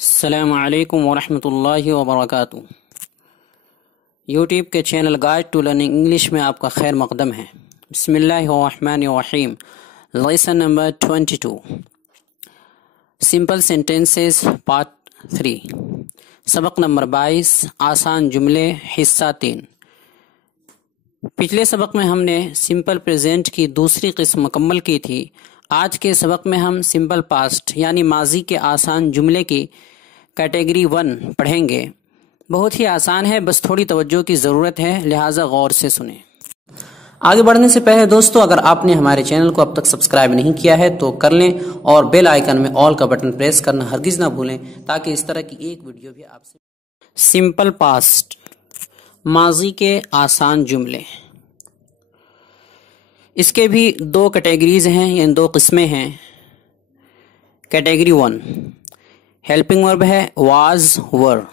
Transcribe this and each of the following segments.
अस्सलामु अलैकुम वरहमतुल्लाहि वबरकातुहू। यूट्यूब के channel guide to learning English में आपका खैर मकदम है। बिस्मिल्लाहिर्रहमानिर्रहीम। Lesson number 22 simple sentences part 3 सबक नंबर 22 आसान जुमले हिस्सा 3। पिछले सबक में हमने सिंपल प्रेजेंट की दूसरी किस्म मुकम्मल की थी। आज के सबक में हम सिंपल पास्ट यानी माजी के आसान जुमले की कैटेगरी 1 पढ़ेंगे। बहुत ही आसान है, बस थोड़ी तवज्जो की ज़रूरत है, लिहाजा गौर से सुने। आगे बढ़ने से पहले दोस्तों, अगर आपने हमारे चैनल को अब तक सब्सक्राइब नहीं किया है तो कर लें और बेल आइकन में ऑल का बटन प्रेस करना हरगिज़ ना भूलें, ताकि इस तरह की एक वीडियो भी आपसे। सिंपल पास्ट माजी के आसान जुमले, इसके भी दो कैटेगरीज हैं, यानी दो किस्में हैं। कैटेगरी 1 हेल्पिंग वर्ब है वाज वर।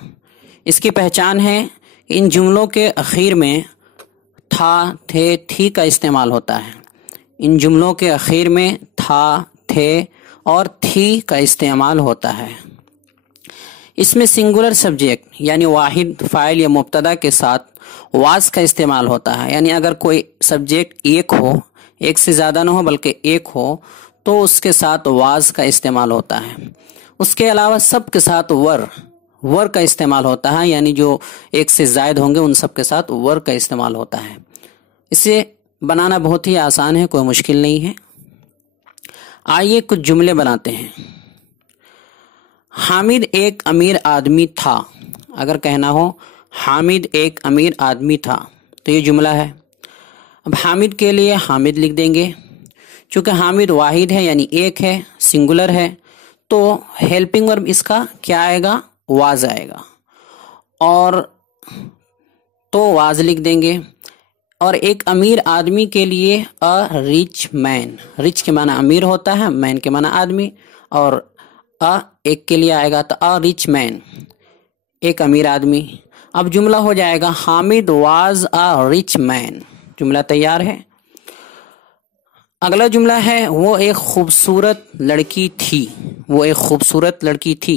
इसकी पहचान है इन जुमलों के आखिर में था, थे, थी का इस्तेमाल होता है। इन जुमलों के आखिर में था, थे और थी का इस्तेमाल होता है। इसमें सिंगुलर सब्जेक्ट यानी वाहिद फ़ाइल या मुब्तदा के साथ वाज का इस्तेमाल होता है। यानी अगर कोई सब्जेक्ट एक हो, एक से ज़्यादा ना हो बल्कि एक हो, तो उसके साथ वाज का इस्तेमाल होता है। उसके अलावा सब के साथ वर का इस्तेमाल होता है, यानी जो एक से ज़ायद होंगे उन सब के साथ वर का इस्तेमाल होता है। इसे बनाना बहुत ही आसान है, कोई मुश्किल नहीं है। आइए कुछ जुमले बनाते हैं। हामिद एक अमीर आदमी था। अगर कहना हो हामिद एक अमीर आदमी था तो ये जुमला है। अब हामिद के लिए हामिद लिख देंगे। चूँकि हामिद वाहिद है यानी एक है, सिंगुलर है, तो हेल्पिंग वर्ब इसका क्या आएगा? वाज आएगा। और तो वाज लिख देंगे। और एक अमीर आदमी के लिए अ रिच मैन। रिच के माना अमीर होता है, मैन के माना आदमी, और अ एक के लिए आएगा तो अ रिच मैन, एक अमीर आदमी। अब जुमला हो जाएगा Hamid was a rich man. जुमला तैयार है। अगला जुमला है वो एक खूबसूरत लड़की थी। वो एक खूबसूरत लड़की थी।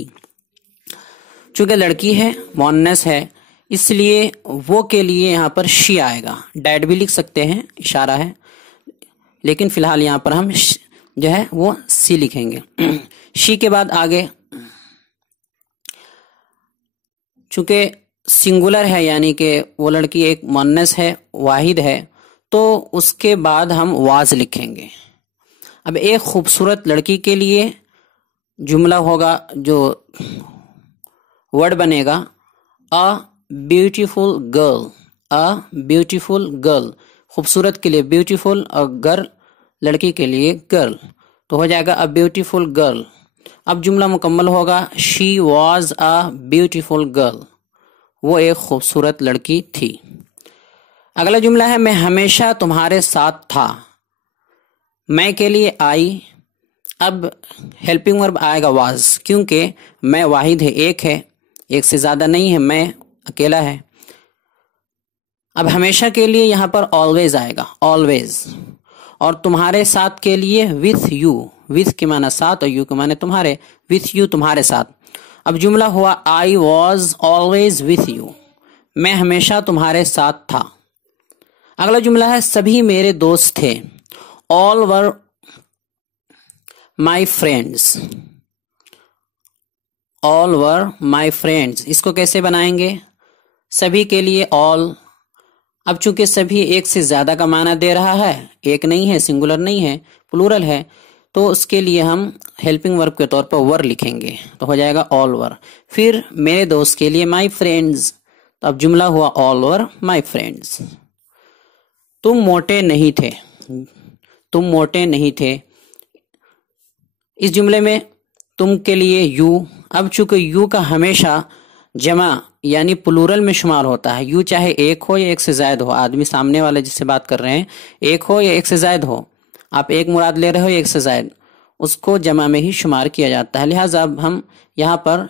चूंकि लड़की है, मुअन्नस है, इसलिए वो के लिए यहाँ पर शी आएगा। डैड भी लिख सकते हैं, इशारा है, लेकिन फिलहाल यहाँ पर हम जो है वो सी लिखेंगे। शी के बाद आगे चूंकि सिंगुलर है यानी कि वो लड़की एक मुअन्नस है, वाहिद है, तो उसके बाद हम वाज लिखेंगे। अब एक खूबसूरत लड़की के लिए जुमला होगा, जो वर्ड बनेगा a beautiful girl. A beautiful girl, खूबसूरत के लिए ब्यूटीफुल और गर्ल लड़की के लिए गर्ल, तो हो जाएगा अ ब्यूटीफुल गर्ल। अब जुमला मुकम्मल होगा she was a beautiful girl. वो एक खूबसूरत लड़की थी। अगला जुमला है मैं हमेशा तुम्हारे साथ था। मैं के लिए आई। अब हेल्पिंग वर्ब आएगा वाज, क्योंकि मैं वाहिद है, एक है, एक से ज़्यादा नहीं है, मैं अकेला है। अब हमेशा के लिए यहाँ पर ऑलवेज आएगा, ऑलवेज। और तुम्हारे साथ के लिए विथ यू। विथ के माना साथ और यू के माने तुम्हारे, विथ यू तुम्हारे साथ। अब जुमला हुआ I was always with you. मैं हमेशा तुम्हारे साथ था। अगला जुमला है सभी मेरे दोस्त थे। All were my friends. All were my friends, इसको कैसे बनाएंगे? सभी के लिए ऑल। अब चूंकि सभी एक से ज्यादा का माना दे रहा है, एक नहीं है, सिंगुलर नहीं है, प्लूरल है, तो उसके लिए हम हेल्पिंग वर्ब के तौर पर वर लिखेंगे, तो हो जाएगा ऑल वर। फिर मेरे दोस्त के लिए माई फ्रेंड्स, तो अब जुमला हुआ ऑल वर माई फ्रेंड्स। तुम मोटे नहीं थे। तुम मोटे नहीं थे, इस जुमले में तुम के लिए यू। अब चूंकि यू का हमेशा जमा यानी प्लूरल में शुमार होता है। यू चाहे एक हो या एक से ज्यादा हो, आदमी सामने वाले जिससे बात कर रहे हैं एक हो या एक से ज्यादा हो, आप एक मुराद ले रहे हो या एक से ज्यादा, उसको जमा में ही शुमार किया जाता है। लिहाजा अब हम यहाँ पर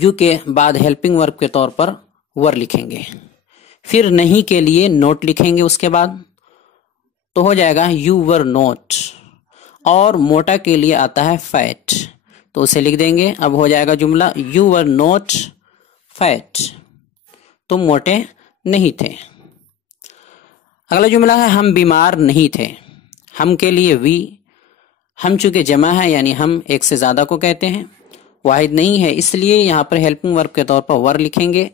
यू के बाद हेल्पिंग वर्ब के तौर पर वर लिखेंगे। फिर नहीं के लिए नोट लिखेंगे उसके बाद, तो हो जाएगा यू वर नोट। और मोटा के लिए आता है फैट, तो उसे लिख देंगे। अब हो जाएगा जुमला यू वर नॉट फैट, तुम मोटे नहीं थे। अगला जुमला है हम बीमार नहीं थे। हम के लिए वी, हम चूंकि जमा है यानी हम एक से ज्यादा को कहते हैं, वाहिद नहीं है, इसलिए यहाँ पर हेल्पिंग वर्ब के तौर पर वर लिखेंगे।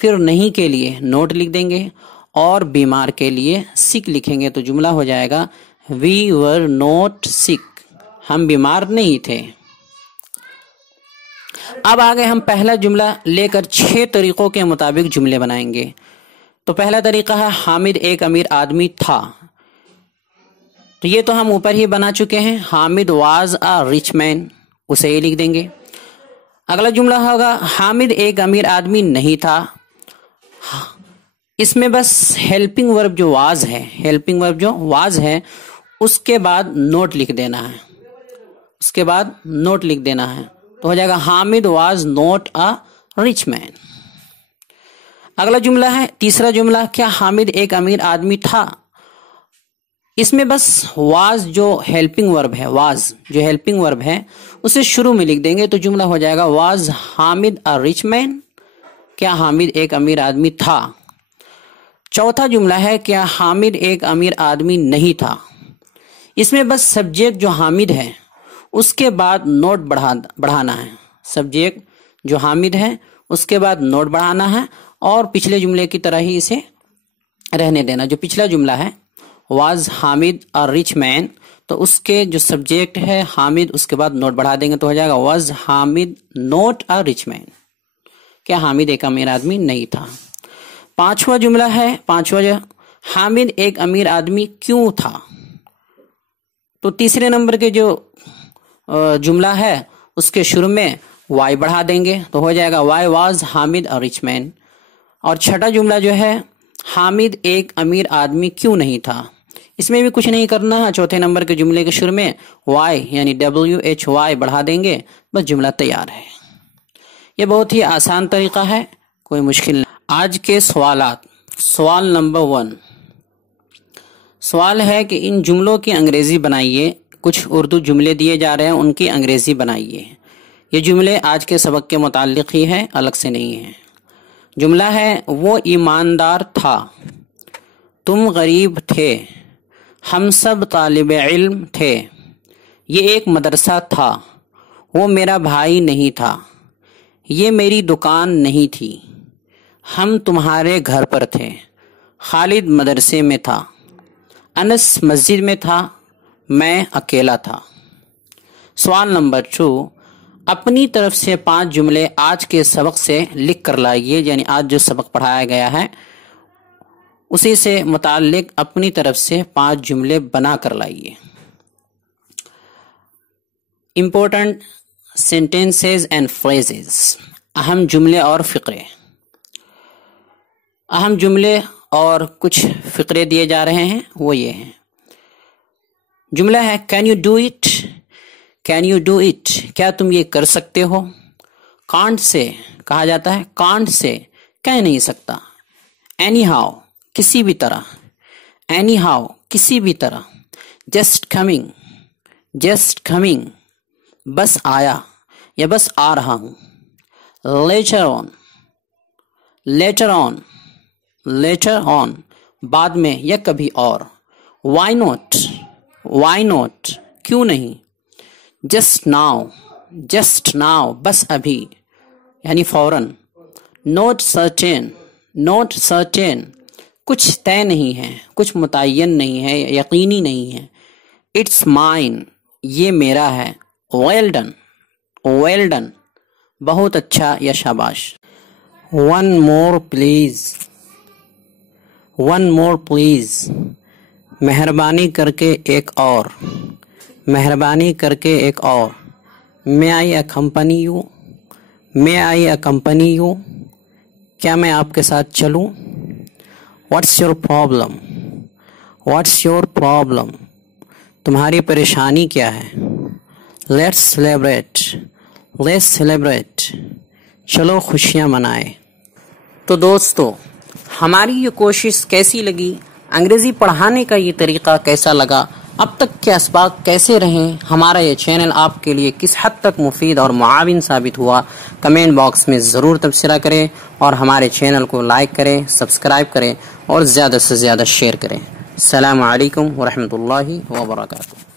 फिर नहीं के लिए नोट लिख देंगे और बीमार के लिए सिक लिखेंगे। तो जुमला हो जाएगा वी वर नॉट सिक, हम बीमार नहीं थे। अब आगे हम पहला जुमला लेकर 6 तरीकों के मुताबिक जुमले बनाएंगे। तो पहला तरीका है हामिद एक अमीर आदमी था। तो ये तो हम ऊपर ही बना चुके हैं, Hamid was a rich man, उसे ये लिख देंगे। अगला जुमला होगा हामिद एक अमीर आदमी नहीं था। इसमें बस हेल्पिंग वर्ब जो वाज है, हेल्पिंग वर्ब जो वाज है उसके बाद नोट लिख देना है, उसके बाद नोट लिख देना है। तो हो जाएगा Hamid was not a rich man. अगला जुमला है तीसरा जुमला, क्या हामिद एक अमीर आदमी था। इसमें बस वाज जो हेल्पिंग वर्ब है, वाज जो हेल्पिंग वर्ब है उसे शुरू में लिख देंगे। तो जुमला हो जाएगा was Hamid a rich man, क्या हामिद एक अमीर आदमी था। चौथा जुमला है क्या हामिद एक अमीर आदमी नहीं था। इसमें बस सब्जेक्ट जो हामिद है उसके बाद नोट बढ़ाना है, सब्जेक्ट जो हामिद है उसके बाद नोट बढ़ाना है और पिछले जुमले की तरह ही इसे रहने देना। जो पिछला जुमला है was Hamid a rich man, तो उसके जो सब्जेक्ट है हामिद उसके बाद नोट बढ़ा देंगे। तो हो जाएगा was Hamid not a rich man, क्या हामिद एक अमीर आदमी नहीं था। पांचवा जुमला है, पांचवा हामिद एक अमीर आदमी क्यों था। तो तीसरे नंबर के जो जुमला है उसके शुरू में वाई बढ़ा देंगे। तो हो जाएगा why was Hamid a rich man. और छठा जुमला जो है हामिद एक अमीर आदमी क्यों नहीं था। इसमें भी कुछ नहीं करना है, चौथे नंबर के जुमले के शुरू में वाई यानी WHY बढ़ा देंगे, बस जुमला तैयार है। यह बहुत ही आसान तरीका है, कोई मुश्किल नहीं। आज के सवालात। सवाल नंबर 1, सवाल है कि इन जुमलों की अंग्रेजी बनाइए। कुछ उर्दू जुमले दिए जा रहे हैं, उनकी अंग्रेजी बनाइए। ये जुमले आज के सबक के मुताल्लिक ही है, अलग से नहीं है। जुमला है वो ईमानदार था, तुम गरीब थे, हम सब तालिबे इल्म थे, ये एक मदरसा था, वो मेरा भाई नहीं था, ये मेरी दुकान नहीं थी, हम तुम्हारे घर पर थे, खालिद मदरसे में था, अनस मस्जिद में था, मैं अकेला था। सवाल नंबर 2, अपनी तरफ से 5 जुमले आज के सबक से लिख कर लाइए, यानी आज जो सबक पढ़ाया गया है उसी से मुताल्लिक अपनी तरफ से 5 जुमले बना कर लाइए। इम्पोर्टेंट सेंटेंसेस एंड फ्रेजेस, अहम जुमले और फ़िक्रे। अहम जुमले और कुछ फ़िक्रे दिए जा रहे हैं, वो ये हैं। जुमला है can you do it, can you do it, क्या तुम ये कर सकते हो। कांट से कहा जाता है, कांट से कह नहीं सकता। एनी हाउ, किसी भी तरह, एनी हाउ, किसी भी तरह। जस्ट कमिंग, जस्ट कमिंग, बस आया या बस आ रहा हूं। Later on, later on, later on, बाद में या कभी और। वाई नॉट, वाई नॉट, क्यों नहीं। जस्ट नाउ, जस्ट नाउ, बस अभी यानी फौरन। नॉट सर्टेन, नॉट सर्टेन, कुछ तय नहीं है, कुछ मुतय्यन नहीं है, यकीनी नहीं है। इट्स माइन, ये मेरा है। वेल डन, वेल डन, बहुत अच्छा या शाबाश। One more please, one more please, मेहरबानी करके एक और, मेहरबानी करके एक और। May I accompany you, may I accompany you, क्या मैं आपके साथ चलूं। What's your problem, what's your problem, तुम्हारी परेशानी क्या है। लेट्स सेलिब्रेट, लेट्स सेलिब्रेट, चलो खुशियां मनाएं। तो दोस्तों, हमारी ये कोशिश कैसी लगी, अंग्रेजी पढ़ाने का ये तरीका कैसा लगा, अब तक के असबाक कैसे रहें, हमारा ये चैनल आपके लिए किस हद तक मुफीद और मुआविन साबित हुआ, कमेंट बॉक्स में ज़रूर तबसरा करें और हमारे चैनल को लाइक करें, सब्सक्राइब करें और ज़्यादा से ज़्यादा शेयर करें। अस्सलामु अलैकुम व रहमतुल्लाहि व बरकातुहू।